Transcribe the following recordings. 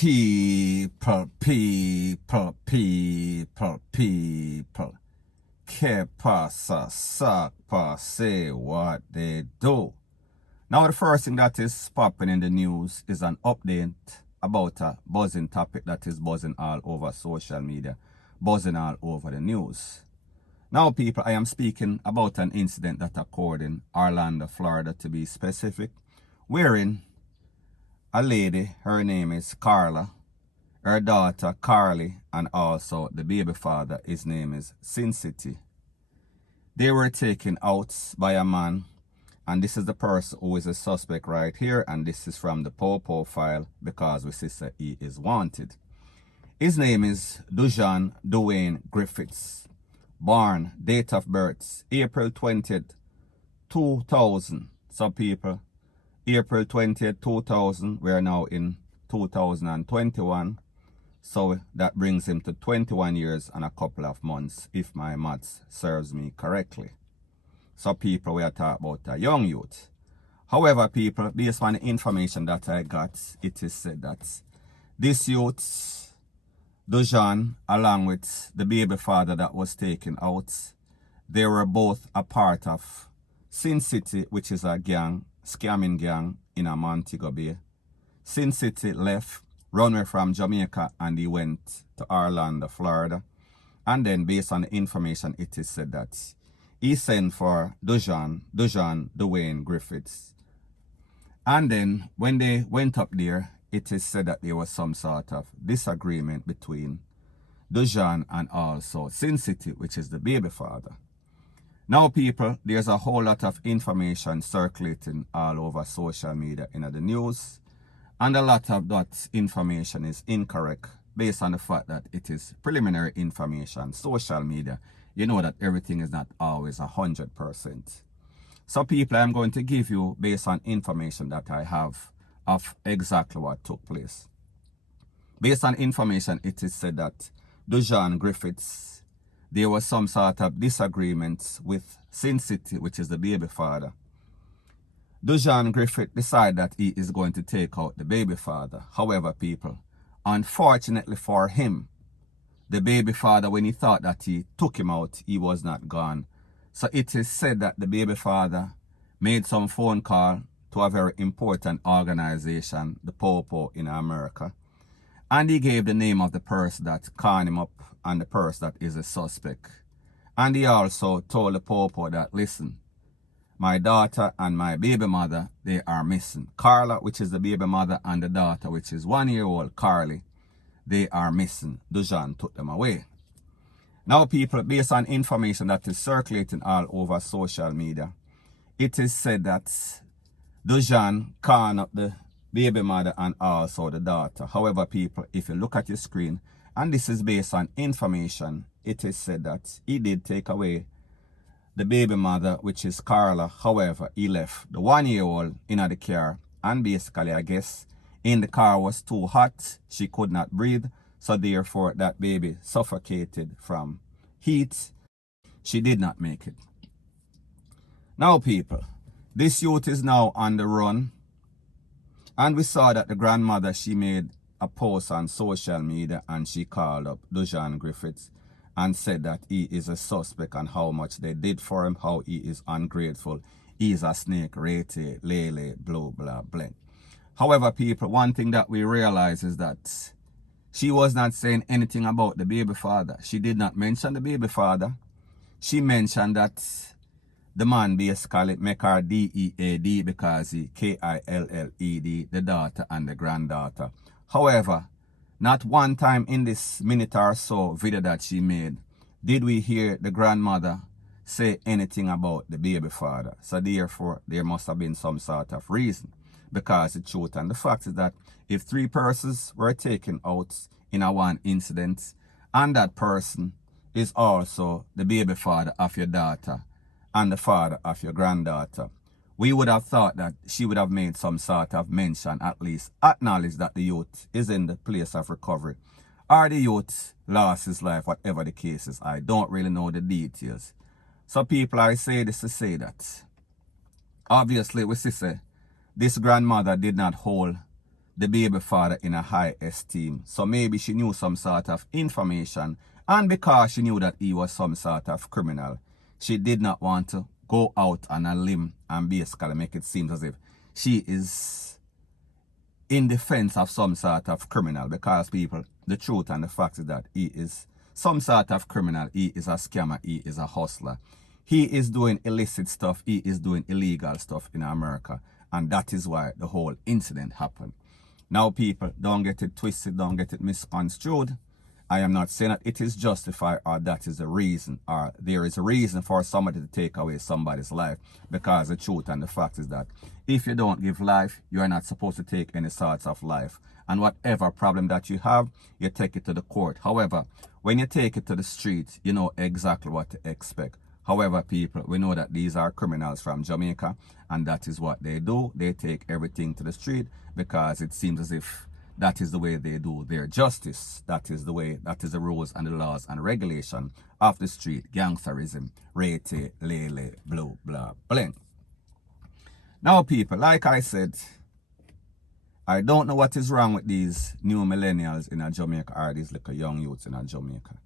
People. Que pasa, suck, pass, say what they do. Now the first thing that is popping in the news is an update about a buzzing topic that is buzzing all over social media, buzzing all over the news. Now people, I am speaking about an incident that occurred in Orlando, Florida to be specific, wherein a lady, her name is Carla, her daughter Carly, and also the baby father, his name is Sin City. They were taken out by a man, and this is the person who is a suspect right here, and this is from the Popo file because we see that he is wanted. His name is Dujan Dwayne Griffiths, born, date of birth, April 20th, 2000. Some people, April 20th, 2000, we are now in 2021. So that brings him to 21 years and a couple of months, if my maths serves me correctly. So people, we are talking about a young youth. However, people, based on the information that I got, it is said that this youth, Dujan, along with the baby father that was taken out, they were both a part of Sin City, which is a gang, scamming gang in a Montego Bay. Sin City left, runway from Jamaica, and he went to Orlando, Florida. And then based on the information, it is said that he sent for Dujan Dwayne Griffiths. And then when they went up there, it is said that there was some sort of disagreement between Dujan and also Sin City, which is the baby father. Now people, there's a whole lot of information circulating all over social media in the news. And a lot of that information is incorrect based on the fact that it is preliminary information. Social media, you know that everything is not always 100%. So people, I'm going to give you based on information that I have of exactly what took place. Based on information, it is said that Dujan Griffiths, there was some sort of disagreements with Sin City, which is the baby father. Dujan Griffith decided that he is going to take out the baby father. However, people, unfortunately for him, the baby father, when he thought that he took him out, he was not gone. So it is said that the baby father made some phone call to a very important organization, the Popo in America. And he gave the name of the person that called him up and the person that is a suspect. And he also told the Popo that, listen, my daughter and my baby mother, they are missing. Carla, which is the baby mother, and the daughter, which is 1-year-old Carly, they are missing. Dujan took them away. Now people, based on information that is circulating all over social media, it is said that Dujan called up the baby mother and also the daughter. However, people, if you look at your screen, and this is based on information, it is said that he did take away the baby mother, which is Carla. However, he left the 1-year-old in the car, and basically, I guess, in the car was too hot, she could not breathe, so therefore that baby suffocated from heat. She did not make it. Now people, this youth is now on the run, and we saw that the grandmother, she made a post on social media and she called up Dujan Griffiths and said that he is a suspect and how much they did for him, how he is ungrateful, he is a snake, rate, lele, blah, blah, blah. However, people, one thing that we realize is that she was not saying anything about the baby father. She did not mention the baby father. She mentioned that the man basically make her DEAD because he KILLED, the daughter and the granddaughter. However, not one time in this minute or so video that she made did we hear the grandmother say anything about the baby father. So therefore, there must have been some sort of reason. Because the truth and the fact is that if 3 persons were taken out in a one incident, and that person is also the baby father of your daughter and the father of your granddaughter, we would have thought that she would have made some sort of mention, at least acknowledge that the youth is in the place of recovery. Or the youth lost his life, whatever the case is. I don't really know the details. So people, I say this to say that obviously we see this grandmother did not hold the baby father in a high esteem. So maybe she knew some sort of information, and because she knew that he was some sort of criminal, she did not want to go out on a limb and basically make it seem as if she is in defense of some sort of criminal, because people, the truth and the fact is that he is some sort of criminal. He is a scammer. He is a hustler. He is doing illicit stuff. He is doing illegal stuff in America. And that is why the whole incident happened. Now, people, don't get it twisted. Don't get it misconstrued. I am not saying that it is justified or that is the reason or there is a reason for somebody to take away somebody's life, because the truth and the fact is that if you don't give life, you are not supposed to take any sorts of life. And whatever problem that you have, you take it to the court. However, when you take it to the street, you know exactly what to expect. However, people, we know that these are criminals from Jamaica, and that is what they do. They take everything to the street because it seems as if that is the way they do their justice. That is the way, that is the rules and the laws and regulation of the street. Gangsterism, rate, lele, blue, blah, bling. Now, people, like I said, I don't know what is wrong with these new millennials in Jamaica, or these little young youths in Jamaica.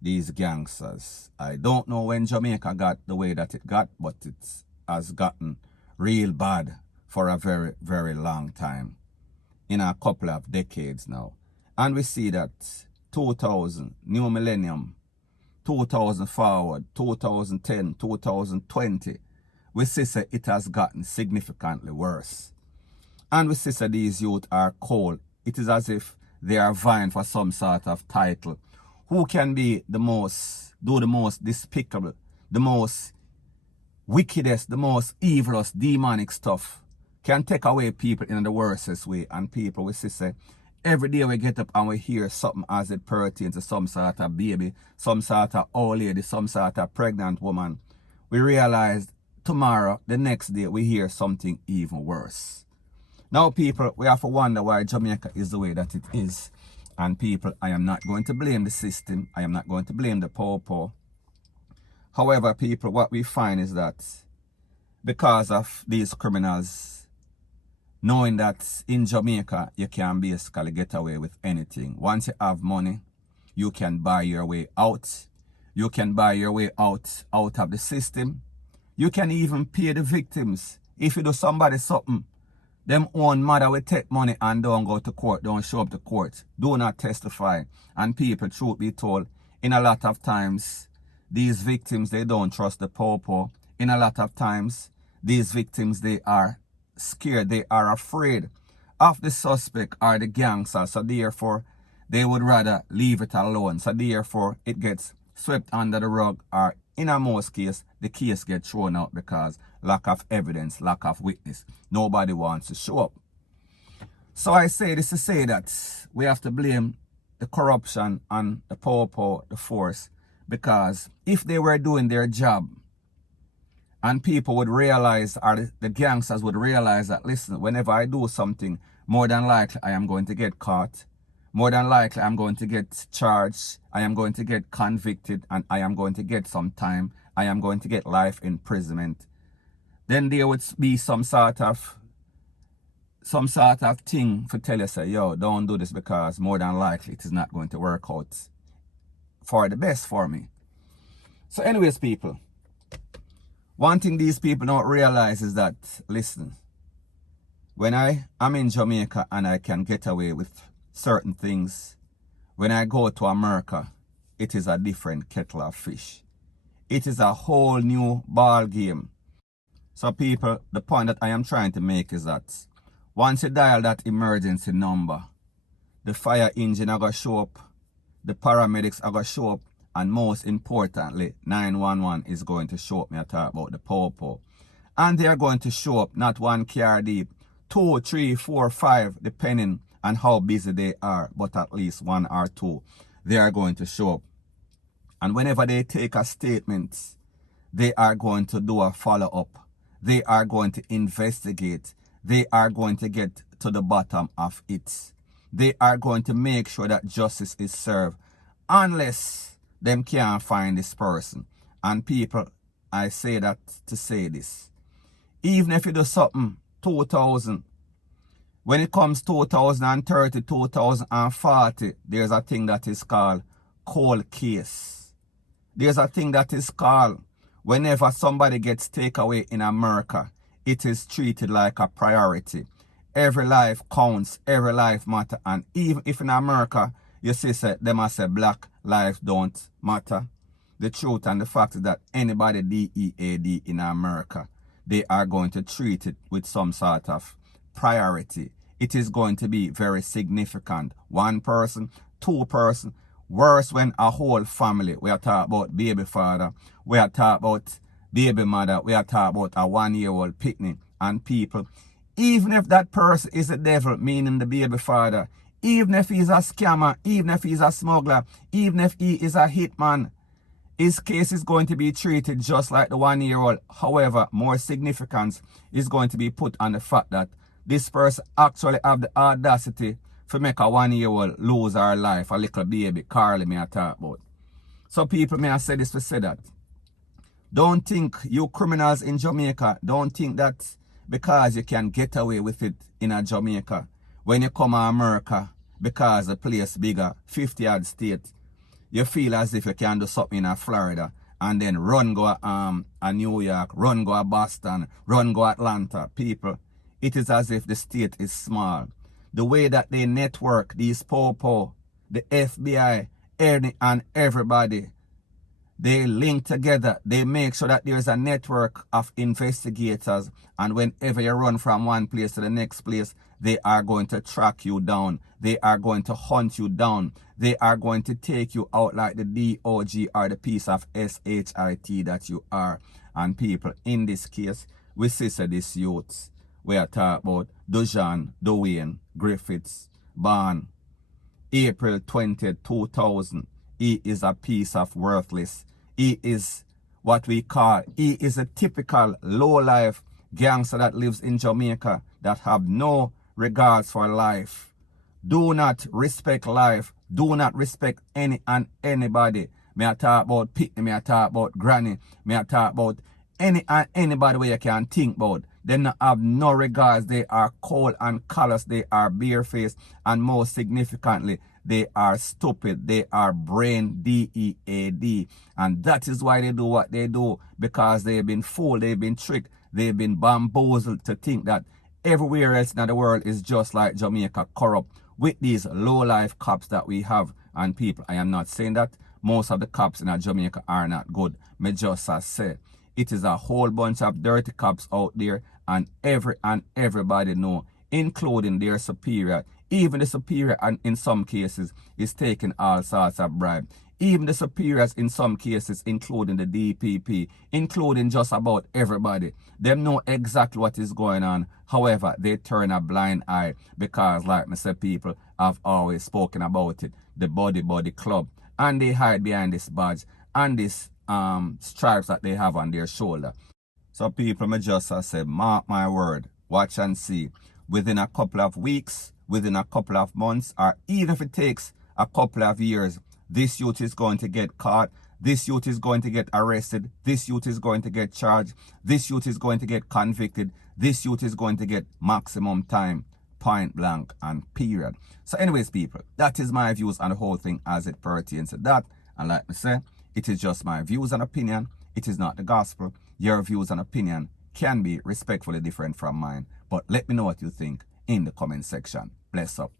These gangsters. I don't know when Jamaica got the way that it got, but it has gotten real bad for a very, very long time. In a couple of decades now. And we see that 2000, new millennium, 2000 forward, 2010, 2020, we see that it has gotten significantly worse. And we see that these youth are cold. It is as if they are vying for some sort of title. Who can be the most, do the most despicable, the most wickedest, the most evilest, demonic stuff, can take away people in the worstest way. And people, we say, every day we get up and we hear something as it pertains to some sort of baby, some sort of old lady, some sort of pregnant woman. We realize tomorrow, the next day, we hear something even worse. Now, people, we have to wonder why Jamaica is the way that it is. And people, I am not going to blame the system. I am not going to blame the poor. However, people, what we find is that because of these criminals, knowing that in Jamaica, you can basically get away with anything. Once you have money, you can buy your way out. You can buy your way out of the system. You can even pay the victims. If you do somebody something, them own mother will take money and don't go to court, don't show up to court, do not testify. And people, truth be told, in a lot of times, these victims, they don't trust the poor. In a lot of times, these victims, they are scared, they are afraid of the suspect or the gangster. So therefore, they would rather leave it alone. So therefore, it gets swept under the rug, or in a most case, the case gets thrown out because lack of evidence, lack of witness. Nobody wants to show up. So I say this to say that we have to blame the corruption and the poor, the force, because if they were doing their job and people would realize, or the gangsters would realize that, listen, whenever I do something, more than likely I am going to get caught. More than likely I'm going to get charged. I am going to get convicted, and I am going to get some time. I am going to get life imprisonment. Then there would be some sort of thing to tell you, say, yo, don't do this, because more than likely it is not going to work out for the best for me. So anyways, people, one thing these people don't realize is that, listen, when I am in Jamaica and I can get away with certain things, when I go to America, it is a different kettle of fish. It is a whole new ball game. So people, the point that I am trying to make is that once you dial that emergency number, the fire engine are going to show up, the paramedics are going to show up, and most importantly, 911 is going to show up. Me I talk about the poor. And they are going to show up not one car deep, 2, 3, 4, 5, depending on how busy they are, but at least 1 or 2, they are going to show up. And whenever they take a statement, they are going to do a follow-up. They are going to investigate. They are going to get to the bottom of it. They are going to make sure that justice is served, unless them can't find this person. And people, I say that to say this. Even if you do something 2000, When it comes 2030, 2040, there's a thing that is called cold case. There's a thing that is called, whenever somebody gets taken away in America, it is treated like a priority. Every life counts, every life matter. And even if in America, you see, they must say black lives don't matter. The truth and the fact is that anybody DEAD in America, they are going to treat it with some sort of priority. It is going to be very significant. One person, two person, worse when a whole family. We are talking about baby father, we are talking about baby mother, we are talking about a 1-year-old picnic and people. Even if that person is a devil, meaning the baby father, even if he's a scammer, even if he's a smuggler, even if he is a hitman, his case is going to be treated just like the 1-year-old. However, more significance is going to be put on the fact that this person actually have the audacity to make a 1-year-old lose her life, a little baby, Carly may I talk about. So people may have said this to say that. Don't think, you criminals in Jamaica, don't think that because you can get away with it in a Jamaica, when you come to America, because the place bigger, 50-odd state, you feel as if you can do something in Florida and then run go a New York, run go a Boston, run go Atlanta. People, it is as if the state is small. The way that they network, these POPO, the FBI, and everybody, they link together. They make sure that there's a network of investigators. And whenever you run from one place to the next place, they are going to track you down. They are going to hunt you down. They are going to take you out like the DOG or the piece of SHIT that you are. And people, in this case, we see this youths. We are talking about Dujan, Dwayne, Griffiths, born April 20th, 2000. He is a piece of worthless. He is what we call, he is a typical low-life gangster that lives in Jamaica that have no regards for life. Do not respect life. Do not respect any and anybody. May I talk about Pitney, may I talk about Granny, may I talk about any and anybody where you can think about. They not have no regards. They are cold and callous. They are barefaced. And most significantly, they are stupid. They are brain DEAD. And that is why they do what they do. Because they've been fooled. They've been tricked. They've been bamboozled to think that everywhere else in the world is just like Jamaica, corrupt. With these low-life cops that we have. And people, I am not saying that most of the cops in Jamaica are not good. Me just as said. It is a whole bunch of dirty cops out there, and everybody know, including their superior. Even the superior, and in some cases, is taking all sorts of bribe. Even the superiors in some cases, including the DPP, including just about everybody. They know exactly what is going on. However, they turn a blind eye because, like I said, people have always spoken about it. The body club. And they hide behind this badge and this stripes that they have on their shoulder. So people, may just say, mark my word, watch and see. Within a couple of weeks, within a couple of months, or even if it takes a couple of years, this youth is going to get caught. This youth is going to get arrested. This youth is going to get charged. This youth is going to get convicted. This youth is going to get maximum time, point blank and period. So anyways, people, that is my views on the whole thing as it pertains to that. And like I say, it is just my views and opinion. It is not the gospel. Your views and opinion can be respectfully different from mine. But let me know what you think in the comment section. Bless up.